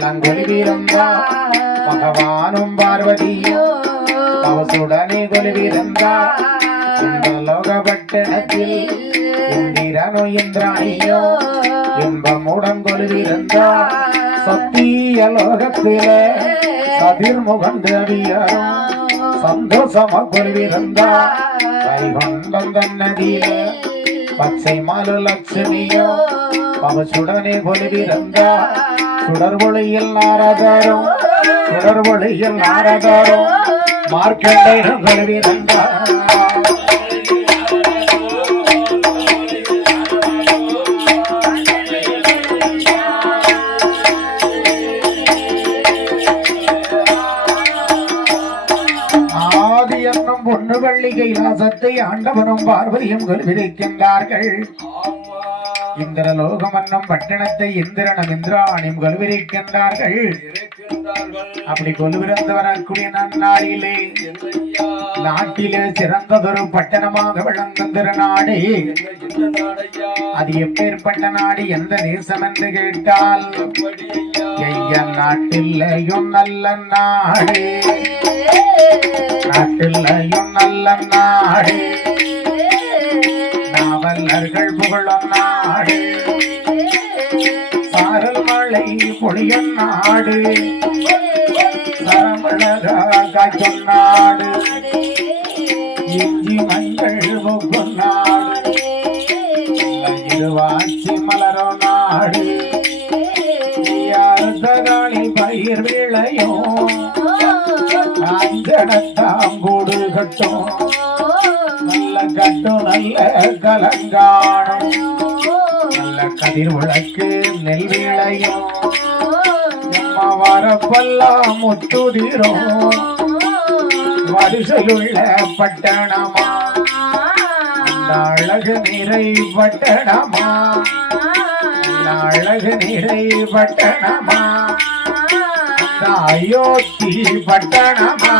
கொலுவிருந்தா பகவானும் பார்வதியோ பவசுடனே கொலுவிருந்தா இந்த லோகபட்டணத்தில் இந்திரனோ இந்திராணியோ இன்பமுடன் கொலுவிருந்தா சத்திய லோகத்திலே சதிர்முகன் தேவியரும் சந்தோஷமா கொலுவிருந்தா வைகுண்டம் தன்னதியிலே பச்சை மாலு லட்சுமியோ பவசுடனே கொலுவிருந்தா சுடர்வொளியில் நாரதரும் மார்க்கண்டேயரும் கொலுவிருந்தா ஆதி என்னும் பொண்ணு வள்ளி கைலாசத்தை ஆண்டவனும் பார்வதியும் கொலுவிருக்கின்றார்கள். இந்திரலோகம் என்னும் பட்டணத்தை இந்திரனும் இந்திராணியும் கொலுவிருக்கின்றார்கள். அப்படி கொலுவிருந்து வரக்கூடிய நன்னாளிலே நாட்டிலே சிறந்ததொரு பட்டணமாக விளங்கும் திருநாடு. அது எப்பேற்பட்ட நாடு, எந்த தேசம் என்று கேட்டால் ஐயன் நாட்டிலேயும் நல்ல நாடு, நாட்டிலேயும் நல்ல நாடு, நாவலர்கள் புகழும் நாடு, சாரல் மழை பொழியும் நாடு, சரமழகா காய்ச்சும் நாடு, இஞ்சி மஞ்சள் முக்கும் நாடு, இருவாச்சி மலரும் நாடு, யாருதகாலில் பயிர் விளையும் காஞ்சனத்தாங்கூடு கட்டும் நல்ல கட்டும் நல்ல கலங்காணும் நல்ல கதிர் விளக்கு நெல் விளையும் வரப்பெல்லாம் முத்துதிரும் வரிசையுள்ள பட்டணமா அந்த அழகு நிறை பட்டணமா, அழகு நிறை பட்டணமா, அயோத்தி பட்டணமா,